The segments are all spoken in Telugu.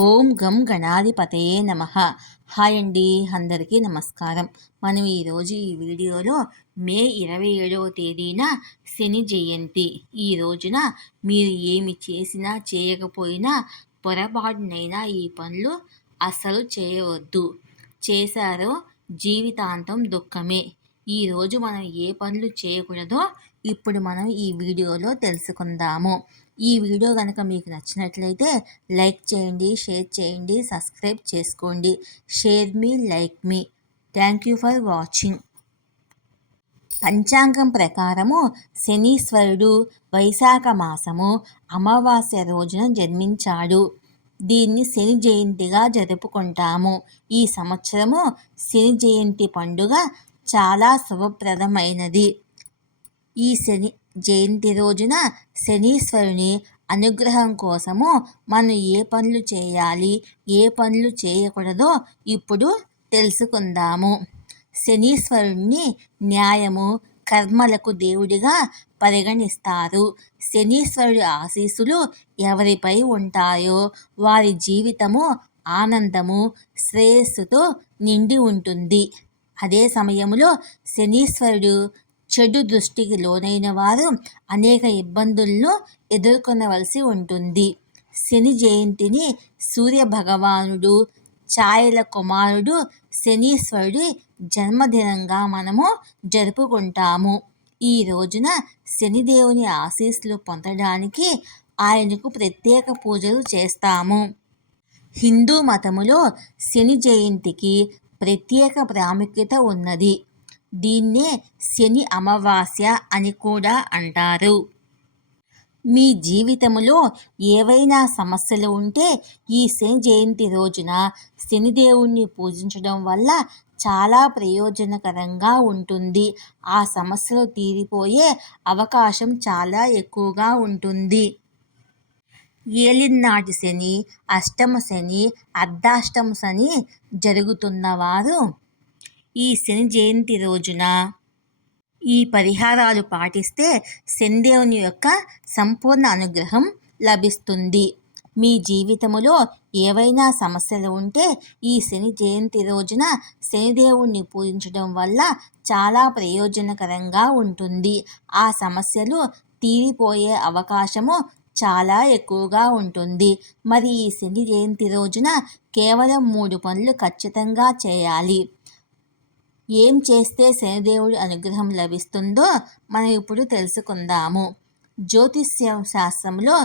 ఓం గం గణాధిపతయే నమః. హాయ్ అండి, అందరికీ నమస్కారం. మనం ఈరోజు ఈ వీడియోలో మే 27వ తేదీన శని జయంతి. ఈ రోజున మీరు ఏమి చేసినా చేయకపోయినా పొరపాటునైనా ఈ పనులు అస్సలు చేయవద్దు. చేశారో జీవితాంతం దుఃఖమే. ఈరోజు మనం ఏ పనులు చేయకూడదో ఇప్పుడు మనం ఈ వీడియోలో తెలుసుకుందాము. ఈ వీడియో కనుక మీకు నచ్చినట్లయితే లైక్ చేయండి, షేర్ చేయండి, సబ్స్క్రైబ్ చేసుకోండి. Share me, like me. Thank you for watching. పంచాంగం ప్రకారము శనీశ్వరుడు వైశాఖ మాసము అమావాస్య రోజున జన్మించాడు. దీన్ని శని జయంతిగా జరుపుకుంటాము. ఈ సంవత్సరము శని జయంతి పండుగ చాలా శుభప్రదమైనది. ఈ శని జయంతి రోజున శనీశ్వరుని అనుగ్రహం కోసము మనం ఏ పనులు చేయాలి, ఏ పనులు చేయకూడదో ఇప్పుడు తెలుసుకుందాము. శనీశ్వరుణ్ణి న్యాయము, కర్మలకు దేవుడిగా పరిగణిస్తారు. శనీశ్వరుడి ఆశీస్సులు ఎవరిపై ఉంటాయో వారి జీవితము ఆనందము, శ్రేయస్సుతో నిండి ఉంటుంది. అదే సమయంలో శనీశ్వరుడు చెడు దృష్టికి లోనైన వారు అనేక ఇబ్బందులను ఎదుర్కొనవలసి ఉంటుంది. శని జయంతిని సూర్యభగవానుడు ఛాయల కుమారుడు శనీశ్వరుడి జన్మదినంగా మనము జరుపుకుంటాము. ఈ రోజున శనిదేవుని ఆశీస్సులు పొందడానికి ఆయనకు ప్రత్యేక పూజలు చేస్తాము. హిందూ మతములో శని జయంతికి ప్రత్యేక ప్రాముఖ్యత ఉన్నది. దీన్నే శని అమావాస్య అని కూడా అంటారు. మీ జీవితంలో ఏవైనా సమస్యలు ఉంటే ఈ శని జయంతి రోజున శనిదేవుణ్ణి పూజించడం వల్ల చాలా ప్రయోజనకరంగా ఉంటుంది. ఆ సమస్యలు తీరిపోయే అవకాశం చాలా ఎక్కువగా ఉంటుంది. ఏలినాటి శని, అష్టమ శని, అర్ధాష్టమ శని జరుగుతున్నవారు ఈ శని జయంతి రోజున ఈ పరిహారాలు పాటిస్తే శనిదేవుని యొక్క సంపూర్ణ అనుగ్రహం లభిస్తుంది. మీ జీవితంలో ఏవైనా సమస్యలు ఉంటే ఈ శని జయంతి రోజున శనిదేవుణ్ణి పూజించడం వల్ల చాలా ప్రయోజనకరంగా ఉంటుంది. ఆ సమస్యలు తీరిపోయే అవకాశము చాలా ఎక్కువగా ఉంటుంది. మరి ఈ శని జయంతి రోజున కేవలం 3 పనులు ఖచ్చితంగా చేయాలి. ఏం చేస్తే శనిదేవుడి అనుగ్రహం లభిస్తుందో మనం ఇప్పుడు తెలుసుకుందాము. జ్యోతిష్య శాస్త్రంలో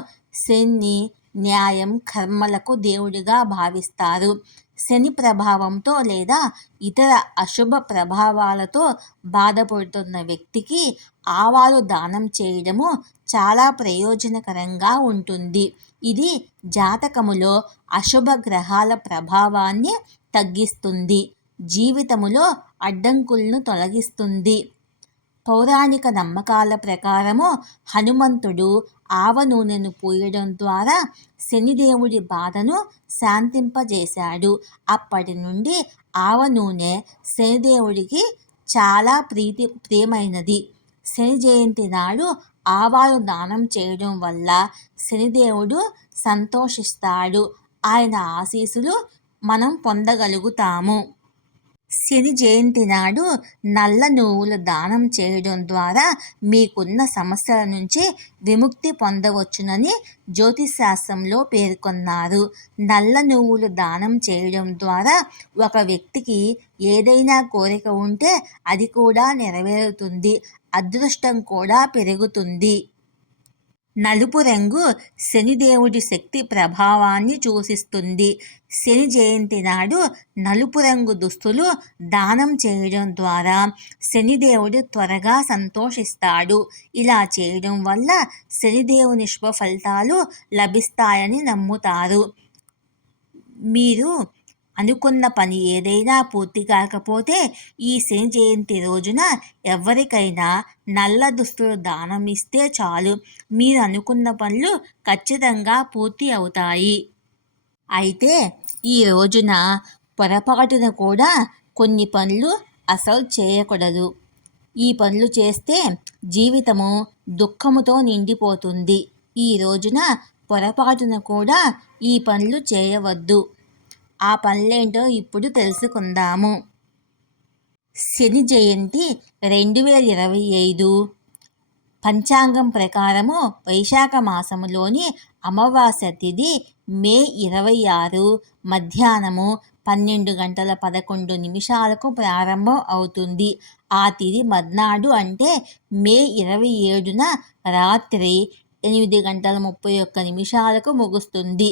శని న్యాయం, కర్మలకు దేవుడిగా భావిస్తారు. శని ప్రభావంతో లేదా ఇతర అశుభ ప్రభావాలతో బాధపడుతున్న వ్యక్తికి ఆవాలు దానం చేయడము చాలా ప్రయోజనకరంగా ఉంటుంది. ఇది జాతకములో అశుభ గ్రహాల ప్రభావాన్ని తగ్గిస్తుంది, జీవితములో అడ్డంకులను తొలగిస్తుంది. పౌరాణిక నమ్మకాల ప్రకారము హనుమంతుడు ఆవ నూనెను పూయడం ద్వారా శనిదేవుడి బాధను శాంతింపజేశాడు. అప్పటి నుండి ఆవ నూనె శనిదేవుడికి చాలా ప్రియమైనది. శని జయంతి నాడు ఆవాలు దానం చేయడం వల్ల శనిదేవుడు సంతోషిస్తాడు. ఆయన ఆశీస్సులు మనం పొందగలుగుతాము. శని జయంతి నాడు నల్ల నువ్వులు దానం చేయడం ద్వారా మీకున్న సమస్యల నుంచి విముక్తి పొందవచ్చునని జ్యోతిశాస్త్రంలో పేర్కొన్నారు. నల్ల నువ్వులు దానం చేయడం ద్వారా ఒక వ్యక్తికి ఏదైనా కోరిక ఉంటే అది కూడా నెరవేరుతుంది, అదృష్టం కూడా పెరుగుతుంది. నలుపు రంగు శనిదేవుడి శక్తి ప్రభావాన్ని సూచిస్తుంది. శని జయంతి నాడు నలుపు రంగు దుస్తులు దానం చేయడం ద్వారా శనిదేవుడు త్వరగా సంతోషిస్తాడు. ఇలా చేయడం వల్ల శనిదేవుని శుభ ఫలితాలు లభిస్తాయని నమ్ముతారు. మీరు అనుకున్న పని ఏదైనా పూర్తి కాకపోతే ఈ శని జయంతి రోజున ఎవరికైనా నల్ల దుస్తులు దానం ఇస్తే చాలు, మీరు అనుకున్న పనులు ఖచ్చితంగా పూర్తి అవుతాయి. అయితే ఈ రోజున పొరపాటున కూడా కొన్ని పనులు అసలు చేయకూడదు. ఈ పనులు చేస్తే జీవితము దుఃఖముతో నిండిపోతుంది. ఈ రోజున పొరపాటున కూడా ఈ పనులు చేయవద్దు. ఆ పనులేంటో ఇప్పుడు తెలుసుకుందాము. శని జయంతి 2025 పంచాంగం ప్రకారము వైశాఖ మాసములోని అమావాస్య తిథి మే 26 మధ్యాహ్నము 12:11 ప్రారంభం అవుతుంది. ఆ తిథి మర్నాడు అంటే మే 27న రాత్రి 8:31 ముగుస్తుంది.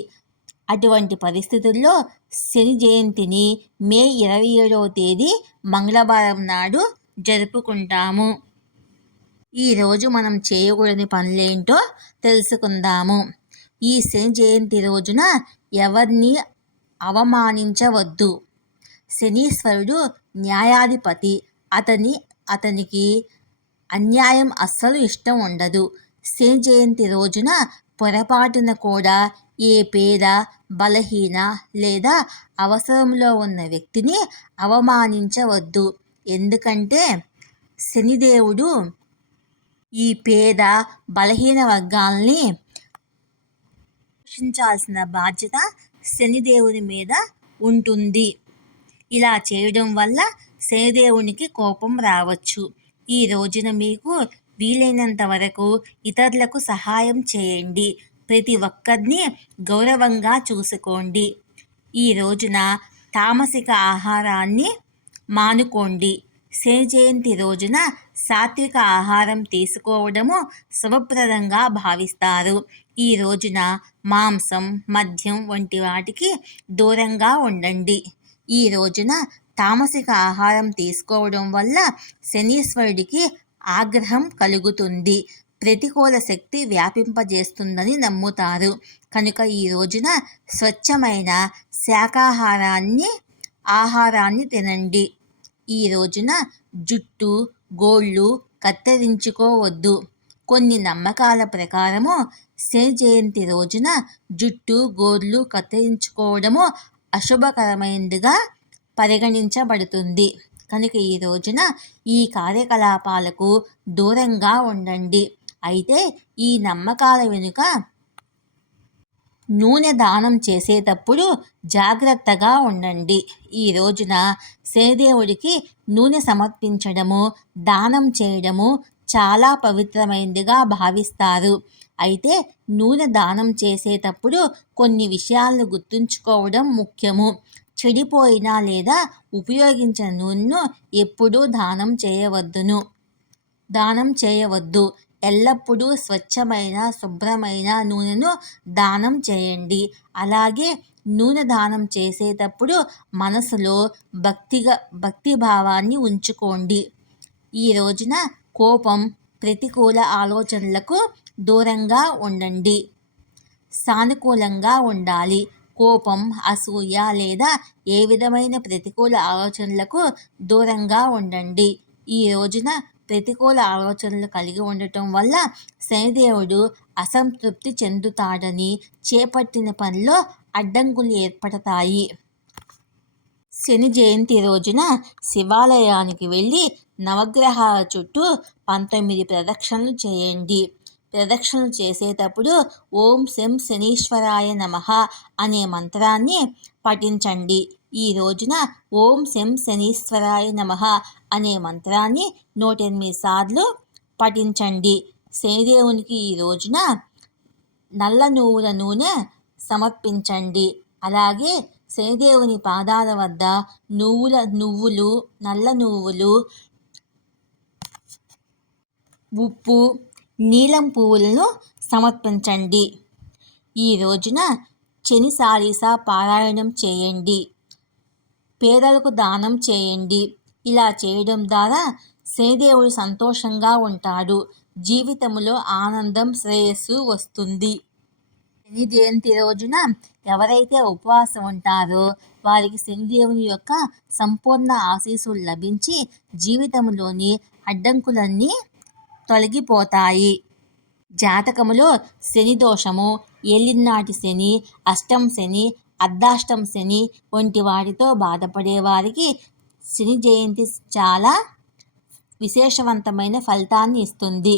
అటువంటి పరిస్థితుల్లో శని జయంతిని మే 27వ తేదీ మంగళవారం నాడు జరుపుకుంటాము. ఈరోజు మనం చేయకూడని పనులేంటో తెలుసుకుందాము. ఈ శని జయంతి రోజున ఎవరిని అవమానించవద్దు. శనీశ్వరుడు న్యాయాధిపతి. అతనికి అన్యాయం అస్సలు ఇష్టం ఉండదు. శని జయంతి రోజున పొరపాటున కూడా ఏ పేద, బలహీన లేదా అవసరంలో ఉన్న వ్యక్తిని అవమానించవద్దు. ఎందుకంటే శనిదేవుడు ఈ పేద, బలహీన వర్గాల్ని పోషించాల్సిన బాధ్యత శనిదేవుని మీద ఉంటుంది. ఇలా చేయడం వల్ల శనిదేవునికి కోపం రావచ్చు. ఈ రోజున మీకు వీలైనంత వరకు ఇతరులకు సహాయం చేయండి. ప్రతి ఒక్కరిని గౌరవంగా చూసుకోండి. ఈ రోజున తామసిక ఆహారాన్ని మానుకోండి. శని జయంతి రోజున సాత్విక ఆహారం తీసుకోవడము శుభప్రదంగా భావిస్తారు. ఈ రోజున మాంసం, మద్యం వంటి వాటికి దూరంగా ఉండండి. ఈ రోజున తామసిక ఆహారం తీసుకోవడం వల్ల శనీశ్వరుడికి ఆగ్రహం కలుగుతుంది. ప్రతికూల శక్తి వ్యాపింపజేస్తుందని నమ్ముతారు. కనుక ఈ రోజున స్వచ్ఛమైన ఆహారాన్ని తినండి. ఈ రోజున జుట్టు, గోళ్ళు కత్తిరించుకోవద్దు. కొన్ని నమ్మకాల ప్రకారము శని జయంతి రోజున జుట్టు, గోళ్ళు కత్తిరించుకోవడము అశుభకరమైనదిగా పరిగణించబడుతుంది. కనుక ఈ రోజున ఈ కార్యకలాపాలకు దూరంగా ఉండండి. అయితే ఈ నమ్మకాల వెనుక నూనె దానం చేసేటప్పుడు జాగ్రత్తగా ఉండండి. ఈ రోజున శనిదేవుడికి నూనె సమర్పించడము, దానం చేయడము చాలా పవిత్రమైనదిగా భావిస్తారు. అయితే నూనె దానం చేసేటప్పుడు కొన్ని విషయాలను గుర్తుంచుకోవడం ముఖ్యము. చెడిపోయిన లేదా ఉపయోగించిన నూనెను ఎప్పుడూ దానం చేయవద్దు. ఎల్లప్పుడూ స్వచ్ఛమైన, శుభ్రమైన నూనెను దానం చేయండి. అలాగే నూనె దానం చేసేటప్పుడు మనసులో భక్తిభావాన్ని ఉంచుకోండి. ఈ రోజున కోపం, ప్రతికూల ఆలోచనలకు దూరంగా ఉండండి. సానుకూలంగా ఉండాలి. కోపం, అసూయ లేదా ఏ విధమైన ప్రతికూల ఆలోచనలకు దూరంగా ఉండండి. ఈ రోజున ప్రతికూల ఆలోచనలు కలిగి ఉండటం వల్ల శనిదేవుడు అసంతృప్తి చెందుతాడని, చేపట్టిన పనిలో అడ్డంకులు ఏర్పడతాయి. శని జయంతి రోజున శివాలయానికి వెళ్ళి నవగ్రహాల చుట్టూ 19 ప్రదక్షిణలు చేయండి. ప్రదక్షిణలు చేసేటప్పుడు ఓం శం శనీశ్వరాయ నమః అనే మంత్రాన్ని పఠించండి. ఈ రోజున ఓం శం శనీశ్వరాయ నమః అనే మంత్రాన్ని 108 సార్లు పఠించండి. శనిదేవునికి ఈ రోజున నల్ల నువ్వుల నూనె సమర్పించండి. అలాగే శనిదేవుని పాదాల వద్ద నల్ల నువ్వులు, ఉప్పు, నీలం పువ్వులను సమర్పించండి. ఈ రోజున శని చాలీసా పారాయణం చేయండి. పేదలకు దానం చేయండి. ఇలా చేయడం ద్వారా శనిదేవుడు సంతోషంగా ఉంటాడు. జీవితంలో ఆనందం, శ్రేయస్సు వస్తుంది. శని జయంతి రోజున ఎవరైతే ఉపవాసం ఉంటారో వారికి శనిదేవుని యొక్క సంపూర్ణ ఆశీస్సులు లభించి జీవితంలోని అడ్డంకులన్నీ తొలగిపోతాయి. జాతకములో శని దోషము, ఏలినాటి శని, అష్టం శని, అర్ధాష్టం శని వంటి వాటితో బాధపడే వారికి శని జయంతి చాలా విశేషవంతమైన ఫలితాన్ని ఇస్తుంది.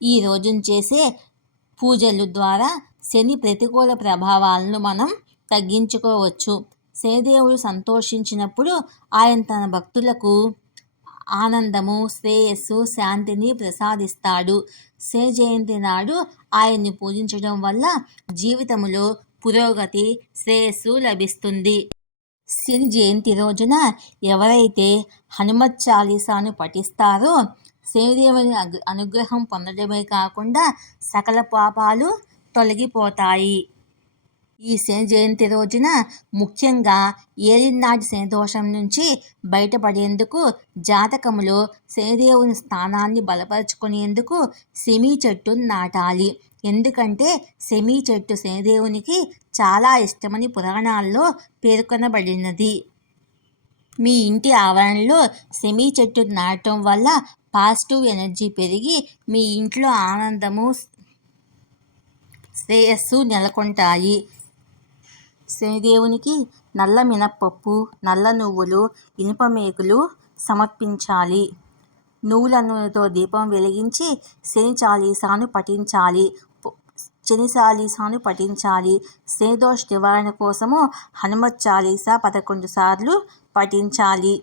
ఈ రోజున చేసే పూజల ద్వారా శని ప్రతికూల ప్రభావాలను మనం తగ్గించుకోవచ్చు. శనిదేవుడు సంతోషించినప్పుడు ఆయన తన భక్తులకు ఆనందము, శ్రేయస్సు, శాంతిని ప్రసాదిస్తాడు. శని జయంతి నాడు ఆయన్ని పూజించడం వల్ల జీవితంలో పురోగతి, శ్రేయస్సు లభిస్తుంది. శని జయంతి రోజున ఎవరైతే హనుమత్ చాలీసాను పఠిస్తారో శనిదేవుని అనుగ్రహం పొందడమే కాకుండా సకల పాపాలు తొలగిపోతాయి. ఈ శని జయంతి రోజున ముఖ్యంగా ఏలినాటి శని దోషం నుంచి బయటపడేందుకు జాతకములో శనిదేవుని స్థానాన్ని బలపరుచుకునేందుకు సెమీ చెట్టును నాటాలి. ఎందుకంటే సెమీ చెట్టు శనిదేవునికి చాలా ఇష్టమని పురాణాల్లో పేర్కొనబడినది. మీ ఇంటి ఆవరణలో సెమీ చెట్టు నాటడం వల్ల పాజిటివ్ ఎనర్జీ పెరిగి మీ ఇంట్లో ఆనందము, శ్రేయస్సు నెలకొంటాయి. శనిదేవునికి నల్ల మినప్పప్పు, నల్ల నువ్వులు, ఇనుప మేకులు సమర్పించాలి. నువ్వుల నూనెతో దీపం వెలిగించి శని చాలీసాను పఠించాలి. శనిదోష నివారణ కోసము హనుమత్ చాలీసా 11 సార్లు పఠించాలి.